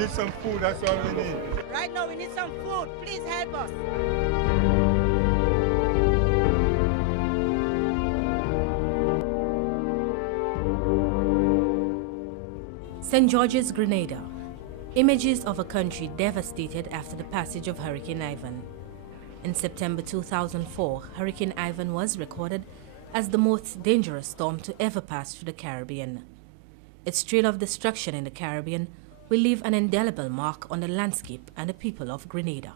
need some food, that's all we need. Right now we need some food. Please help us. St. George's, Grenada. Images of a country devastated after the passage of Hurricane Ivan. In September 2004, Hurricane Ivan was recorded as the most dangerous storm to ever pass through the Caribbean. Its trail of destruction in the Caribbean will leave an indelible mark on the landscape and the people of Grenada.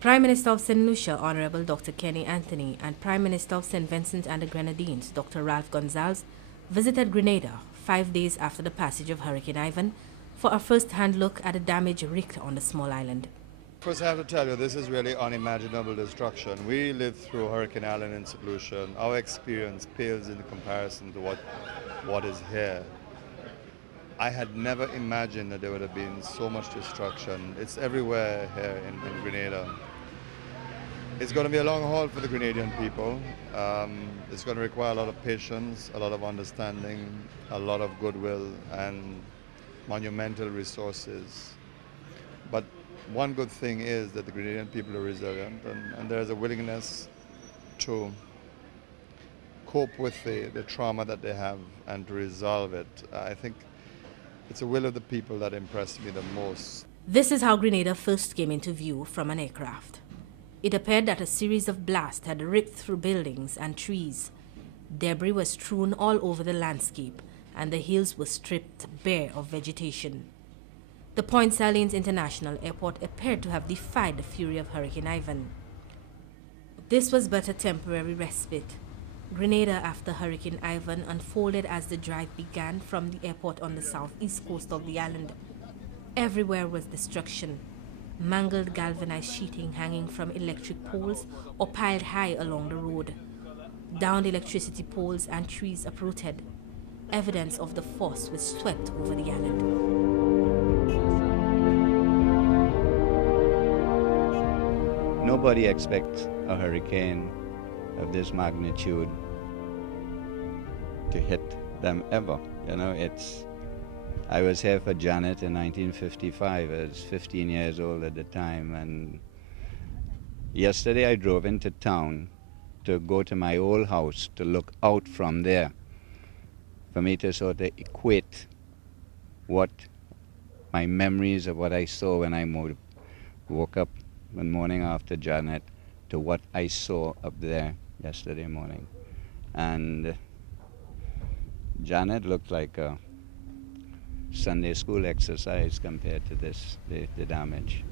Prime Minister of St. Lucia, Honorable Dr. Kenny Anthony, and Prime Minister of St. Vincent and the Grenadines, Dr. Ralph Gonzalez, visited Grenada 5 days after the passage of Hurricane Ivan for a first-hand look at the damage wreaked on the small island. First, I have to tell you, this is really unimaginable destruction. We lived through Hurricane Island in St. Lucia. Our experience pales in comparison to what is here. I had never imagined that there would have been so much destruction. It's everywhere here in Grenada. It's going to be a long haul for the Grenadian people. It's going to require a lot of patience, a lot of understanding, a lot of goodwill, and monumental resources. But one good thing is that the Grenadian people are resilient, and there's a willingness to cope with the trauma that they have and to resolve it. I think it's the will of the people that impressed me the most. This is how Grenada first came into view from an aircraft. It appeared that a series of blasts had ripped through buildings and trees. Debris was strewn all over the landscape, and the hills were stripped bare of vegetation. The Point Salines International Airport appeared to have defied the fury of Hurricane Ivan. This was but a temporary respite. Grenada, after Hurricane Ivan, unfolded as the drive began from the airport on the southeast coast of the island. Everywhere was destruction. Mangled galvanized sheeting hanging from electric poles or piled high along the road. Downed electricity poles and trees uprooted. Evidence of the force was swept over the island. Nobody expects a hurricane of this magnitude to hit them ever. You know, I was here for Janet in 1955. I was 15 years old at the time, and yesterday I drove into town to go to my old house to look out from there, for me to sort of equate what my memories of what I saw when I woke up one morning after Janet to what I saw up there yesterday morning. And Janet looked like a Sunday school exercise compared to the damage.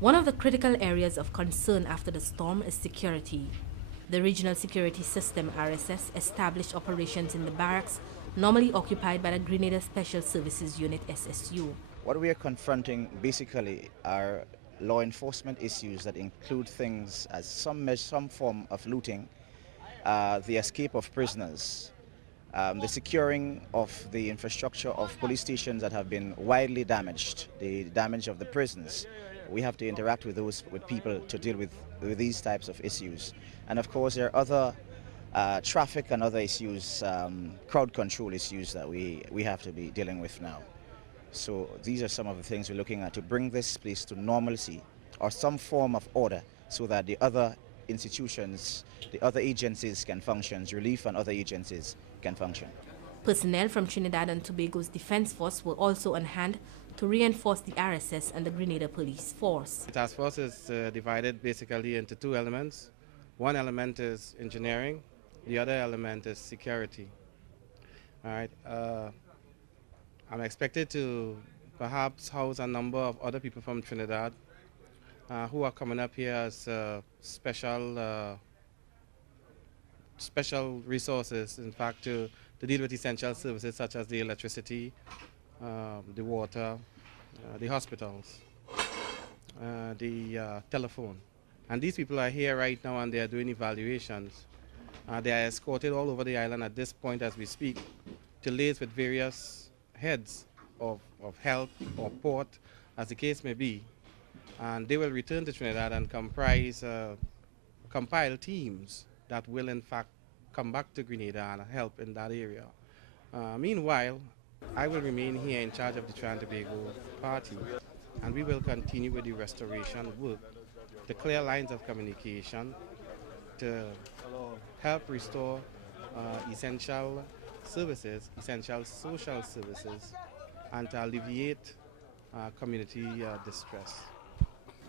One of the critical areas of concern after the storm is security. The Regional Security System, RSS, established operations in the barracks normally occupied by the Grenada Special Services Unit, SSU. What we are confronting basically are law enforcement issues that include things as some form of looting, the escape of prisoners, the securing of the infrastructure of police stations that have been widely damaged, the damage of the prisons. We have to interact with people to deal with these types of issues. And of course there are other traffic and other issues, crowd control issues that we have to be dealing with now. So these are some of the things we're looking at to bring this place to normalcy or some form of order so that the other institutions, the other agencies can function, relief and other agencies can function. Personnel from Trinidad and Tobago's Defense Force were also on hand to reinforce the RSS and the Grenada Police Force. The task force is divided basically into two elements. One element is engineering, the other element is security. All right. I'm expected to perhaps house a number of other people from Trinidad who are coming up here as special resources, in fact, to deal with essential services such as the electricity, the water, the hospitals, the telephone. And these people are here right now and they are doing evaluations. They are escorted all over the island at this point as we speak to liaise with various heads of health or port, as the case may be. And they will return to Trinidad and compile teams that will in fact come back to Grenada and help in that area. Meanwhile, I will remain here in charge of the Trinidad and Tobago party, and we will continue with the restoration work to clear lines of communication, to help restore essential services, essential social services, and to alleviate community distress.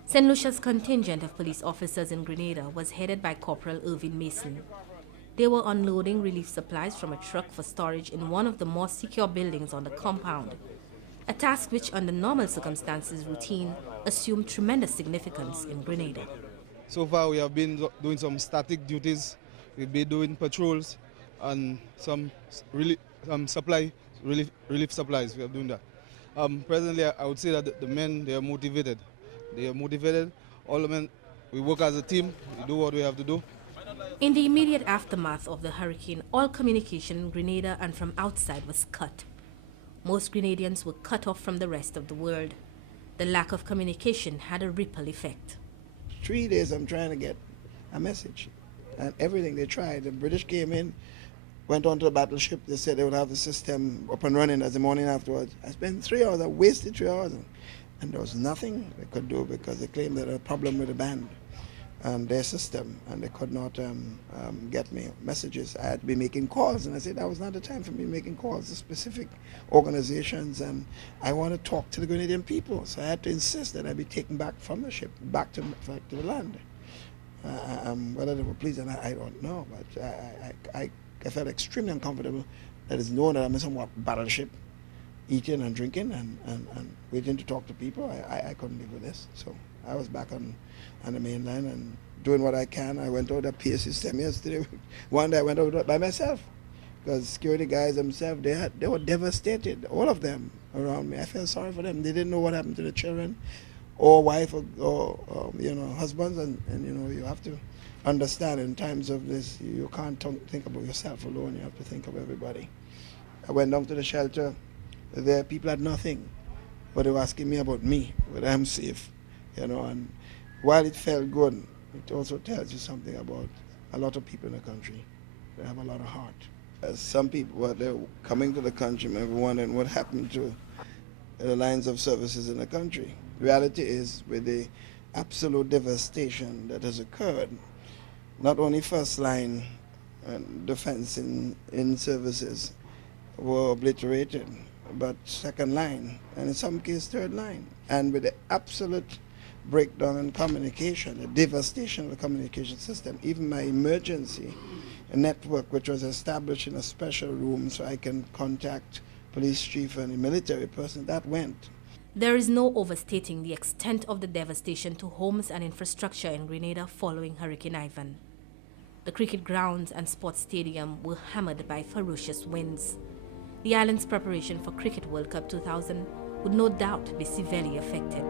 St. Lucia's contingent of police officers in Grenada was headed by Corporal Irvin Mason. They were unloading relief supplies from a truck for storage in one of the more secure buildings on the compound, a task which under normal circumstances routine assumed tremendous significance in Grenada. So far we have been doing some static duties, we've been doing patrols and some relief supplies, we are doing that. Presently I would say that the men, they are motivated. All the men, we work as a team, we do what we have to do. In the immediate aftermath of the hurricane, all communication in Grenada and from outside was cut. Most Grenadians were cut off from the rest of the world. The lack of communication had a ripple effect. 3 days I'm trying to get a message, and everything they tried. The British came in, went onto the battleship. They said they would have the system up and running as the morning afterwards. I spent 3 hours, I wasted 3 hours, and there was nothing they could do because they claimed there was a problem with the band and their system, and they could not get me messages. I had to be making calls, and I said that was not the time for me making calls to specific organizations, and I want to talk to the Grenadian people, so I had to insist that I be taken back from the ship, back to the land. Whether they were pleased or not, I don't know, but I felt extremely uncomfortable that it's known that I'm in some battleship, eating and drinking and waiting to talk to people. I couldn't live with this, so I was back on the mainland and doing what I can. I went over the PA system yesterday. One day I went over by myself because security guys themselves, they were devastated, all of them around me. I felt sorry for them. They didn't know what happened to the children or wife or husbands, and you have to understand in times of this, you can't think about yourself alone. You have to think of everybody. I went down to the shelter. There people had nothing, but they were asking me about me, whether I'm safe, and while it felt good, it also tells you something about a lot of people in the country. They have a lot of heart. Some people, they're coming to the country, maybe wondering what happened to the lines of services in the country. The reality is, with the absolute devastation that has occurred, not only first line defense in services were obliterated, but second line, and in some cases third line. And with the absolute breakdown in communication, the devastation of the communication system, even my emergency network, which was established in a special room so I can contact police chief and a military person, that went. There is no overstating the extent of the devastation to homes and infrastructure in Grenada following Hurricane Ivan. The cricket grounds and sports stadium were hammered by ferocious winds. The island's preparation for Cricket World Cup 2000 would no doubt be severely affected.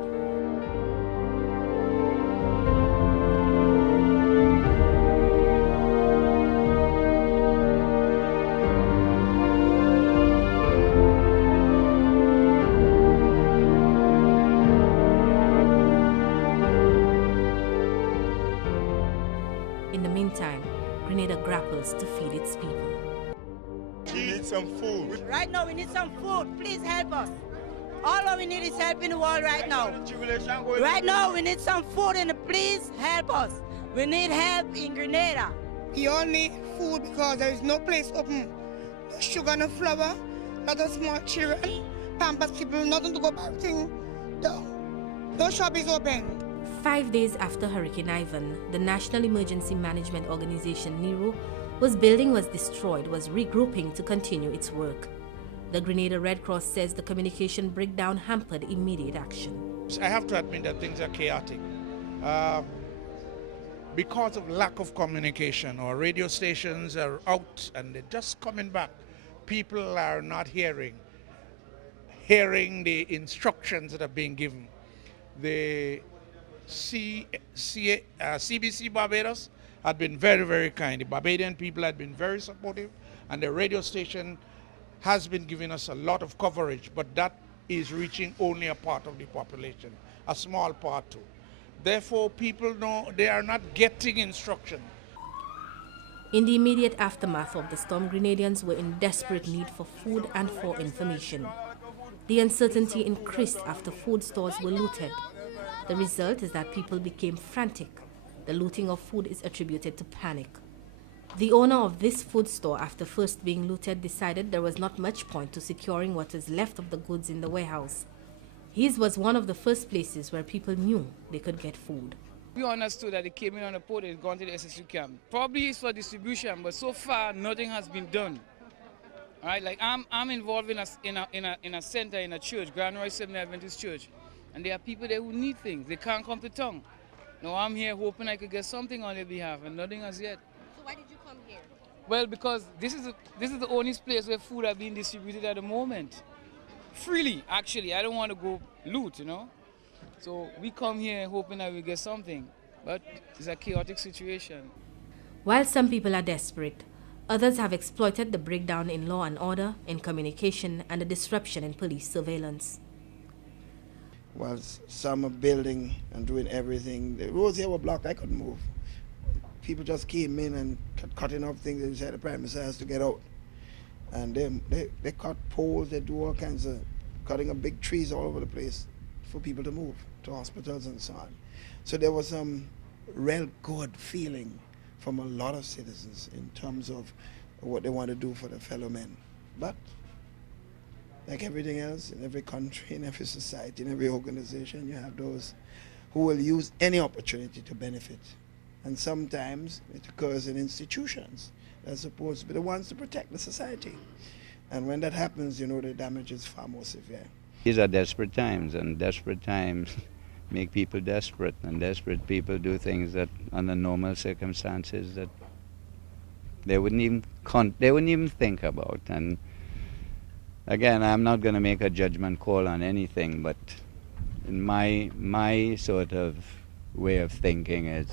In the meantime, Grenada grapples to feed its people. We need some food. Right now we need some food. Please help us. All we need is help in the world right now. Right now we need some food, and please help us. We need help in Grenada. We all need food because there is no place open. No sugar, no flour, lot of small children, Pampers people, nothing to go back to. No shop is open. 5 days after Hurricane Ivan, the National Emergency Management Organization, NERO, whose building was destroyed, was regrouping to continue its work. The Grenada Red Cross says the communication breakdown hampered immediate action. I have to admit that things are chaotic. Because of lack of communication, our radio stations are out and they're just coming back. People are not hearing the instructions that are being given. The CBC Barbados had been very, very kind. The Barbadian people had been very supportive, and the radio station has been giving us a lot of coverage, but that is reaching only a part of the population, a small part too. Therefore, people know they are not getting instruction. In the immediate aftermath of the storm, Grenadians were in desperate need for food and for information. The uncertainty increased after food stores were looted. The result is that people became frantic. The looting of food is attributed to panic. The owner of this food store, after first being looted, decided there was not much point to securing what was left of the goods in the warehouse. His was one of the first places where people knew they could get food. We understood that they came in on a port and gone to the SSU camp. Probably it's for distribution, but so far nothing has been done. All right, like I'm involved in a center in a church, Grand Royal Seventh Adventist Church, and there are people there who need things. They can't come to town. Now I'm here hoping I could get something on their behalf, and nothing as yet. So why did you come here? Well, because this is the only place where food are being distributed at the moment. Freely, actually. I don't want to go loot, you know. So we come here hoping that we get something, but it's a chaotic situation. While some people are desperate, others have exploited the breakdown in law and order, in communication, and the disruption in police surveillance. While some are building and doing everything, the roads here were blocked, I couldn't move. People just came in and cutting off things. They said the Prime Minister has to get out. And they cut poles, they do all kinds of cutting of big trees all over the place for people to move to hospitals and so on. So there was some real good feeling from a lot of citizens in terms of what they want to do for their fellow men. But like everything else, in every country, in every society, in every organization, you have those who will use any opportunity to benefit. And sometimes it occurs in institutions that's supposed to be the ones to protect the society. And when that happens, you know the damage is far more severe. These are desperate times, and desperate times make people desperate, and desperate people do things that under normal circumstances that they wouldn't even think about. And again, I'm not going to make a judgment call on anything, but in my sort of way of thinking is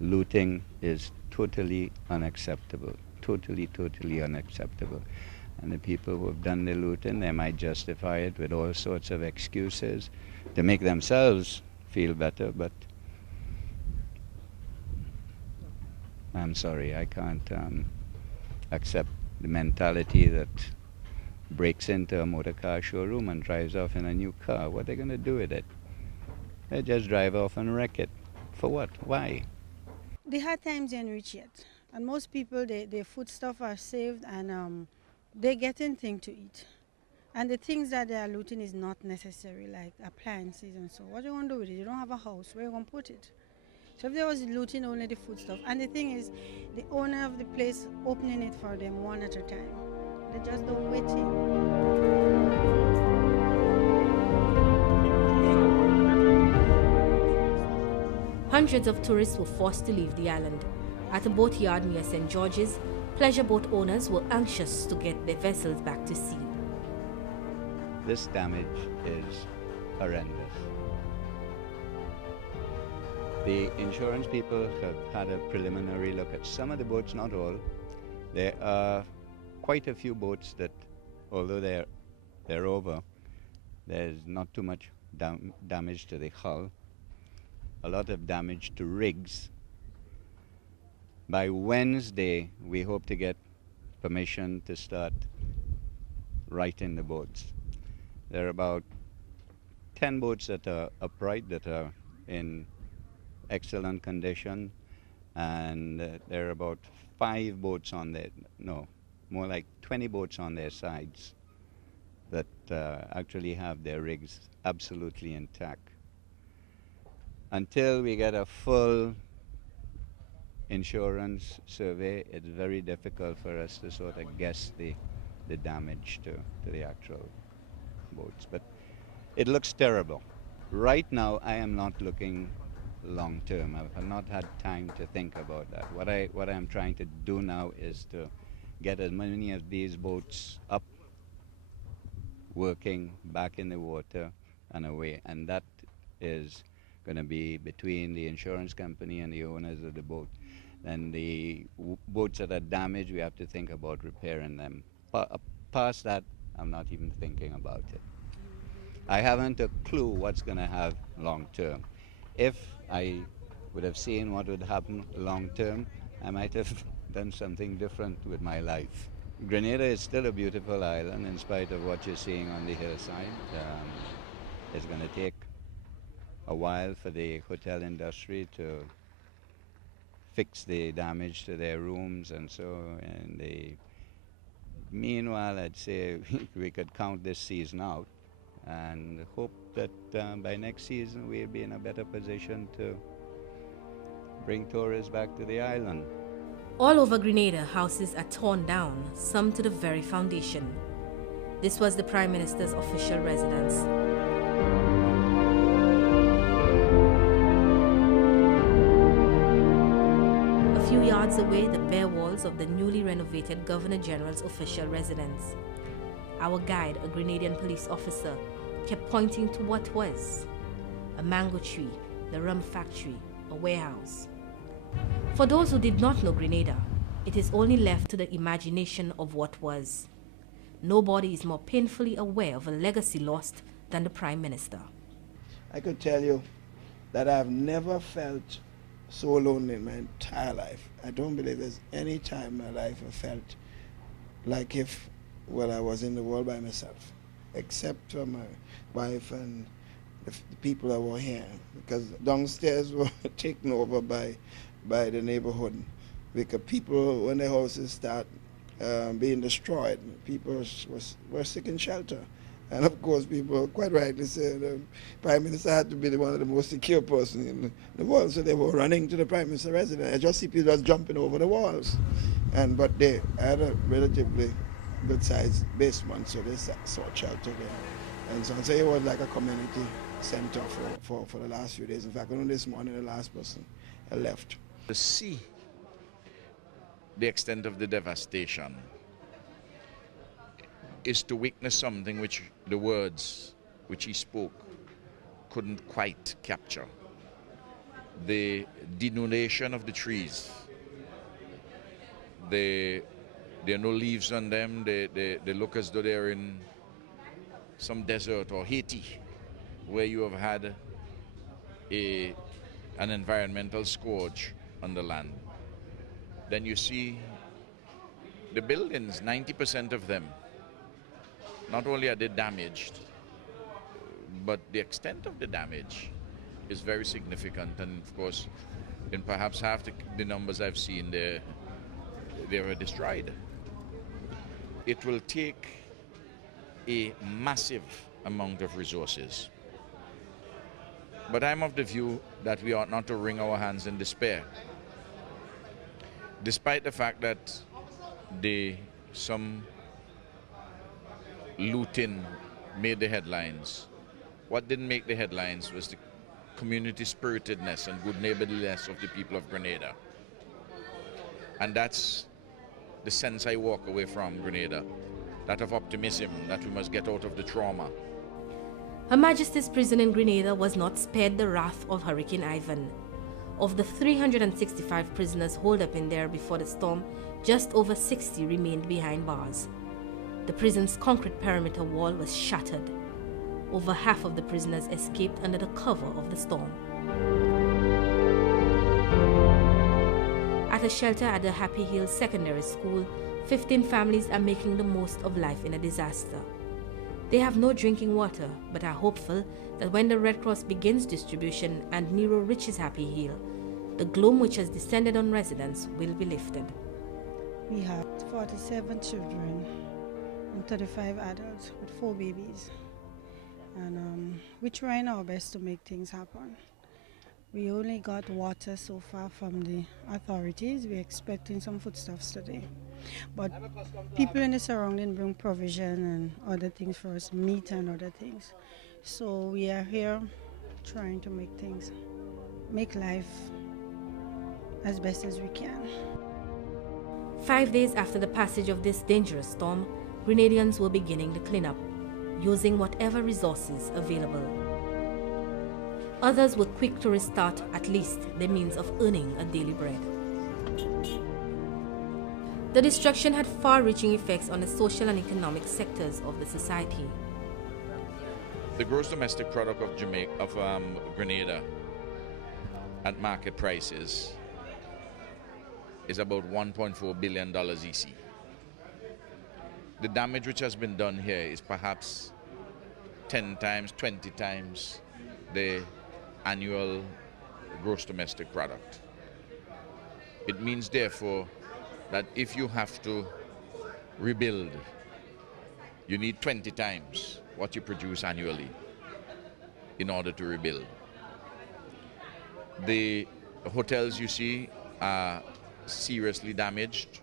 looting is totally unacceptable, totally unacceptable. And the people who have done the looting, they might justify it with all sorts of excuses to make themselves feel better, but I'm sorry, I can't accept the mentality that breaks into a motor car showroom and drives off in a new car. What are they going to do with it? They just drive off and wreck it. For what? Why? The hard times ain't reached yet, and most people, their foodstuff are saved, and they're getting things to eat. And the things that they are looting is not necessary, like appliances and so. What do you want to do with it? You don't have a house, where you going to put it? So if they was looting only the foodstuff, and the thing is, the owner of the place opening it for them one at a time. They just don't waiting. Hundreds of tourists were forced to leave the island. At a boat yard near St. George's, pleasure boat owners were anxious to get their vessels back to sea. This damage is horrendous. The insurance people have had a preliminary look at some of the boats, not all. There are quite a few boats that, although they're over, there's not too much damage to the hull. A lot of damage to rigs. By Wednesday, we hope to get permission to start righting the boats. There are about 10 boats that are upright, that are in excellent condition, and there are about 5 boats on their, no, more like 20 boats on their sides that actually have their rigs absolutely intact. Until we get a full insurance survey, it's very difficult for us to sort of guess the damage to the actual boats. But it looks terrible. Right now, I am not looking long term. I've not had time to think about that. What I'm trying to do now is to get as many of these boats up, working, back in the water and away. And that is going to be between the insurance company and the owners of the boat. And the boats that are damaged, we have to think about repairing them. Past that, I'm not even thinking about it. I haven't a clue what's going to have long term. If I would have seen what would happen long term, I might have done something different with my life. Grenada is still a beautiful island in spite of what you're seeing on the hillside. It's going to take a while for the hotel industry to fix the damage to their rooms and so. Meanwhile, I'd say we could count this season out and hope that by next season we'll be in a better position to bring tourists back to the island. All over Grenada, houses are torn down, some to the very foundation. This was the Prime Minister's official residence. A few yards away, the bare walls of the newly renovated Governor General's official residence. Our guide, a Grenadian police officer, kept pointing to what was a mango tree, the rum factory, a warehouse. For those who did not know Grenada, it is only left to the imagination of what was. Nobody is more painfully aware of a legacy lost than the Prime Minister. I could tell you that I've never felt so lonely in my entire life. I don't believe there's any time in my life I felt like if, well, I was in the world by myself, except for my wife and the people that were here, because downstairs were taken over by the neighborhood. Because people, when their houses start being destroyed, people were seeking shelter. And of course, people quite rightly say the Prime Minister had to be one of the most secure persons in the world, so they were running to the Prime Minister residence. I just see people just jumping over the walls. But they had a relatively good-sized basement, so they sought shelter there. And so it was like a community center for the last few days. In fact, only this morning, the last person left. To see the extent of the devastation is to witness something which the words which he spoke couldn't quite capture. The denudation of the trees. There are no leaves on them. They look as though they're in some desert, or Haiti, where you have had an environmental scourge on the land. Then you see the buildings, 90% of them, not only are they damaged, but the extent of the damage is very significant. And of course, in perhaps half the numbers I've seen, they were destroyed. It will take a massive amount of resources. But I'm of the view that we ought not to wring our hands in despair. Despite the fact that some looting made the headlines, what didn't make the headlines was the community spiritedness and good neighborliness of the people of Grenada. And that's the sense I walk away from Grenada, that of optimism, that we must get out of the trauma. Her Majesty's prison in Grenada was not spared the wrath of Hurricane Ivan. Of the 365 prisoners holed up in there before the storm, just over 60 remained behind bars. The prison's concrete perimeter wall was shattered. Over half of the prisoners escaped under the cover of the storm. At a shelter at the Happy Hill Secondary School, 15 families are making the most of life in a disaster. They have no drinking water, but are hopeful that when the Red Cross begins distribution and Nero reaches Happy Hill, the gloom which has descended on residents will be lifted. We have 47 children and 35 adults with 4 babies. And we're trying our best to make things happen. We only got water so far from the authorities. We're expecting some foodstuffs today. But people in the surrounding bring provision and other things for us, meat and other things. So we are here trying to make life as best as we can. 5 days after the passage of this dangerous storm, Grenadians were beginning the cleanup, using whatever resources available. Others were quick to restart at least the means of earning a daily bread. The destruction had far-reaching effects on the social and economic sectors of the society. The gross domestic product of Grenada at market prices is about $1.4 billion EC. The damage which has been done here is perhaps 10 times, 20 times the annual gross domestic product. It means, therefore, that if you have to rebuild, you need 20 times what you produce annually in order to rebuild. The hotels you see are seriously damaged,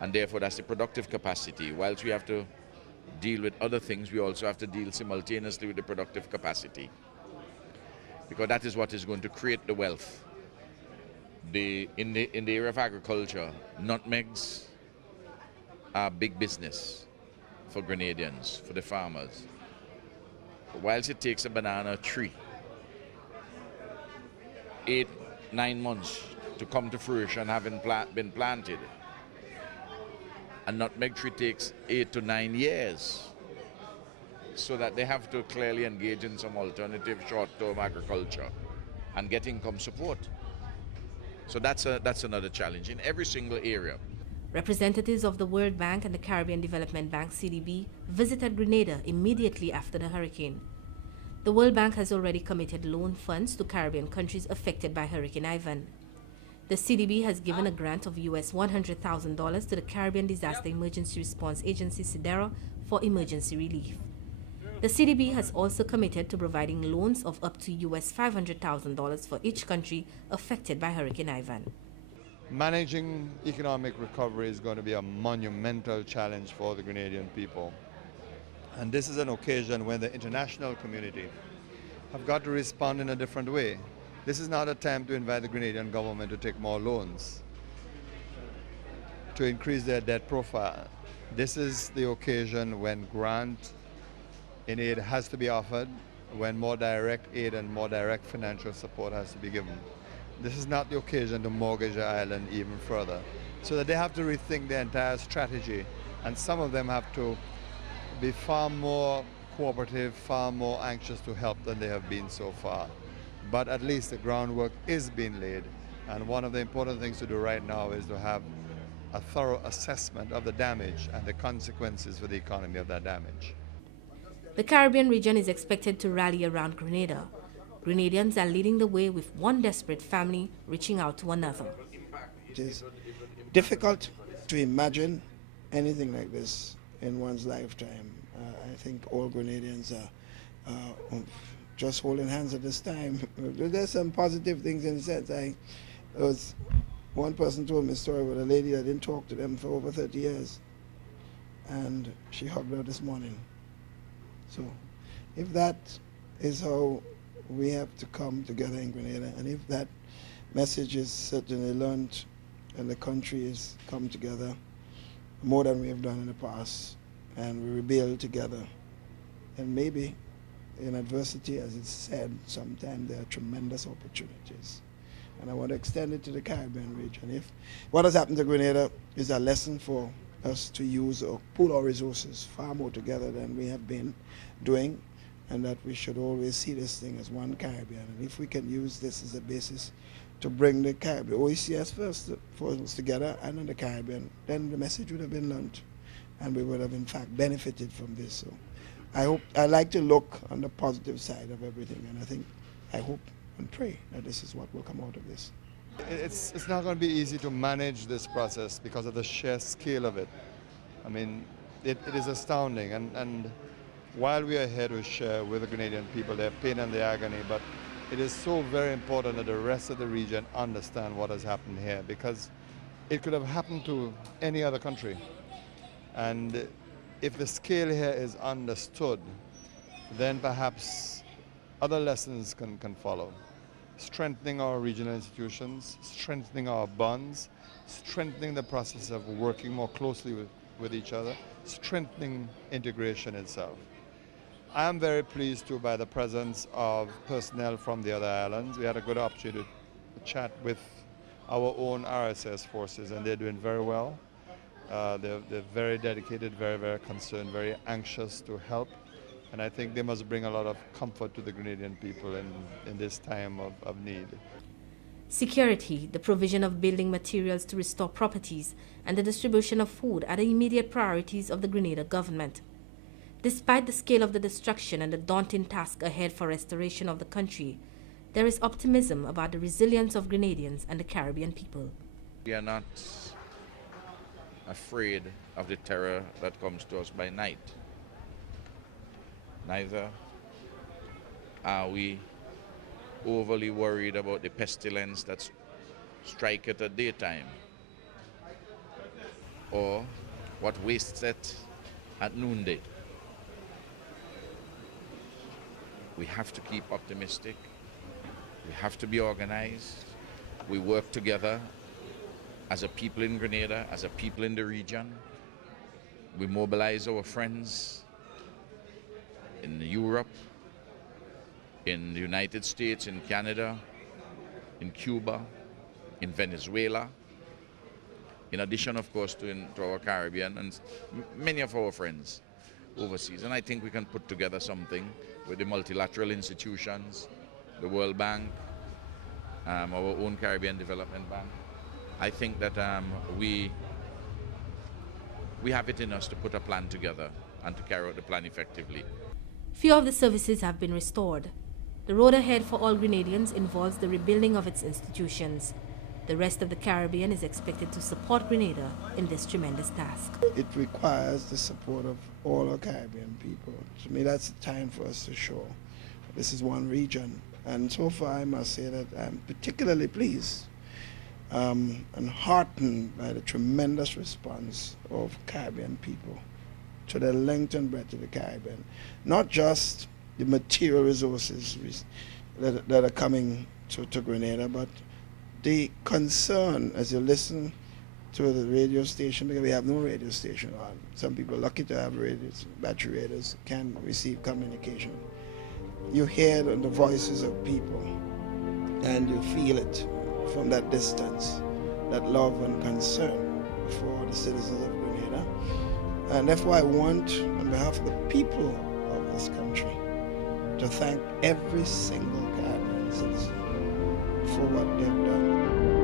and therefore that's the productive capacity. Whilst we have to deal with other things, we also have to deal simultaneously with the productive capacity, because that is what is going to create the wealth. In the area of agriculture, nutmegs are big business for Grenadians, for the farmers. But whilst it takes a banana tree 8-9 months to come to fruition, having been planted, a nutmeg tree takes 8 to 9 years, so that they have to clearly engage in some alternative short-term agriculture and get income support. So that's another challenge in every single area. Representatives of the World Bank and the Caribbean Development Bank, CDB, visited Grenada immediately after the hurricane. The World Bank has already committed loan funds to Caribbean countries affected by Hurricane Ivan. The CDB has given a grant of US $100,000 to the Caribbean Disaster Emergency Response Agency, CIDERA, for emergency relief. The CDB has also committed to providing loans of up to US $500,000 for each country affected by Hurricane Ivan. Managing economic recovery is going to be a monumental challenge for the Grenadian people. And this is an occasion when the international community have got to respond in a different way. This is not a time to invite the Grenadian government to take more loans, to increase their debt profile. This is the occasion when grant in aid has to be offered, when more direct aid and more direct financial support has to be given. This is not the occasion to mortgage the island even further. So that they have to rethink their entire strategy, and some of them have to be far more cooperative, far more anxious to help than they have been so far. But at least the groundwork is being laid, and one of the important things to do right now is to have a thorough assessment of the damage and the consequences for the economy of that damage. The Caribbean region is expected to rally around Grenada. Grenadians are leading the way, with one desperate family reaching out to another. It is difficult to imagine anything like this in one's lifetime. I think all Grenadians are just holding hands at this time. There's some positive things in the sense. There was one person told me a story about a lady that didn't talk to them for over 30 years, and she hugged her this morning. So if that is how we have to come together in Grenada, and if that message is certainly learned and the country has come together more than we have done in the past, and we rebuild together, and maybe in adversity, as it's said, sometimes there are tremendous opportunities. And I want to extend it to the Caribbean region. If what has happened to Grenada is a lesson for us to use or pool our resources far more together than we have been doing, and that we should always see this thing as one Caribbean. And if we can use this as a basis to bring the Caribbean, OECS first, for us together, and then the Caribbean, then the message would have been learned, and we would have in fact benefited from this. So I like to look on the positive side of everything, and I hope and pray that this is what will come out of this. It's not going to be easy to manage this process because of the sheer scale of it. I mean, it is astounding, and while we are here to share with the Grenadian people their pain and their agony, but it is so very important that the rest of the region understand what has happened here, because it could have happened to any other country. And if the scale here is understood, then perhaps other lessons can follow. Strengthening our regional institutions, strengthening our bonds, strengthening the process of working more closely with each other, strengthening integration itself. I am very pleased too by the presence of personnel from the other islands. We had a good opportunity to chat with our own RSS forces, and they're doing very well. They're very dedicated, very, very concerned, very anxious to help. And I think they must bring a lot of comfort to the Grenadian people in this time of need. Security, the provision of building materials to restore properties, and the distribution of food are the immediate priorities of the Grenada government. Despite the scale of the destruction and the daunting task ahead for restoration of the country, there is optimism about the resilience of Grenadians and the Caribbean people. We are not afraid of the terror that comes to us by night. Neither are we overly worried about the pestilence that strikes at the daytime, or what wastes it at noonday. We have to keep optimistic. We have to be organized. We work together as a people in Grenada, as a people in the region. We mobilize our friends in Europe, in the United States, in Canada, in Cuba, in Venezuela, in addition, of course, to our Caribbean and many of our friends overseas. And I think we can put together something with the multilateral institutions, the World Bank, our own Caribbean Development Bank. I think that we have it in us to put a plan together and to carry out the plan effectively. Few of the services have been restored. The road ahead for all Grenadians involves the rebuilding of its institutions. The rest of the Caribbean is expected to support Grenada in this tremendous task. It requires the support of all our Caribbean people. To me, that's the time for us to show this is one region. And so far, I must say that I'm particularly pleased and heartened by the tremendous response of Caribbean people to the length and breadth of the Caribbean. Not just the material resources that are coming to Grenada, but the concern as you listen to the radio station, because we have no radio station on. Some people are lucky to have radios, battery radios, can receive communication. You hear the voices of people and you feel it from that distance, that love and concern for the citizens of Grenada. And therefore I want, on behalf of the people of this country, to thank every single Caribbean citizen for what they've done.